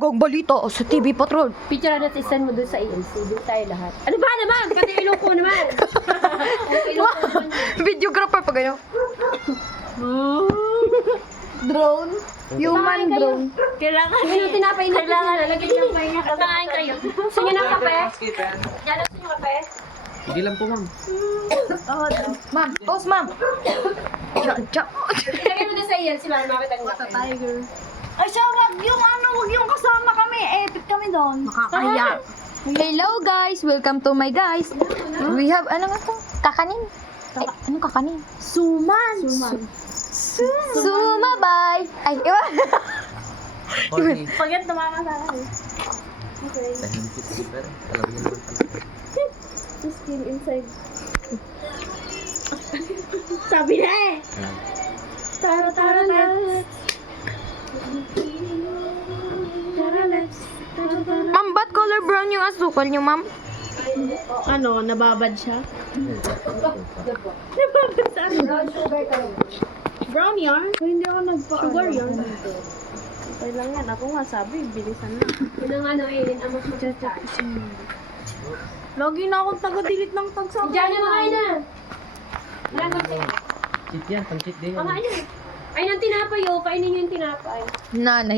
Gong balita sa TV Patrol. Picture natin, send mo doon sa ANC. Doon tayo lahat. Ano ba naman? Pati ilong ko naman. Ilong ko naman. Videographer pa kayo. Drone. Human drone. Kailangan yung tinapay na. Kailangan na. Lagyan ng pahinga. Kakain kayo. Gusto nyo ng kape? Diyan gusto nyo kape? Hindi lang po, ma'am. Ma'am, pause ma'am. Ilagay mo doon sa ANC. Para makita nyo. Tiger. Ay, siya, wag yung kasama kami. Epic kami doon. Makakaya. Hello guys, welcome to my guys. We have ano nga to? Kakanin. Ay, anong kakanin? Suman. Sumabay. Ay, iwan. Corny. Pagyan tumama sa akin. Okay. Tahimik si Super. Alam niyo naman pala. Just skin inside. Sabi na eh. Tara, tara, let's. Tara, let's. Tara, tara. Ma'am, ba't color brown yung asukal niyo, ma'am? Ano, nababad siya? Nababad sa ano? Brown yarn? Oh, hindi ako sugar yarn. Okay lang yan. Ako nga sabi, bilisan na. Yun ang ano eh. Ang mas mag-chat. Lagi na akong taga-delete ng tag sa Diyan na makain na. Wala na siya. Cheat yan, pang cheat din yan. Pakain na. Ay, nang tinapay oh. Kainin nyo yung tinapay. Nanay.